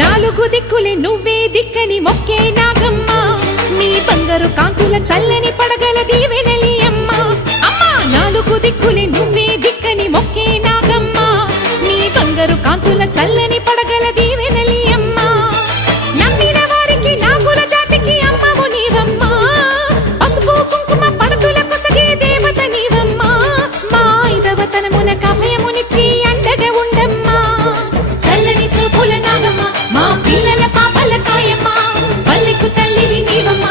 నాలుగు దిక్కులే నువ్వే దిక్కని మొక్కే నాగమ్మ నీ బంగారు కాంతుల చల్లని పడగల దీవెనలి అమ్మ అమ్మా నాలుగు దిక్కులే నువ్వే దిక్కని మొక్కే నాగమ్మ నీ బంగారు కాంతుల చల్లని పడగల దీవెనలి అమ్మ నమ్మిన వారికి నాగుల జాతికి అమ్మవు నీవమ్మ పసుపు కుంకుమ పడతుల కొసగే దేవత నీవమ్మ మా ఐదవతనమున కభయమునిచ్చి అండగా ఉండమ్మా చల్లని చూపుల నాగమ్మ మా పిల్లల పాపల కాయమ్మ పల్లెకు తల్లివి నీవమ్మ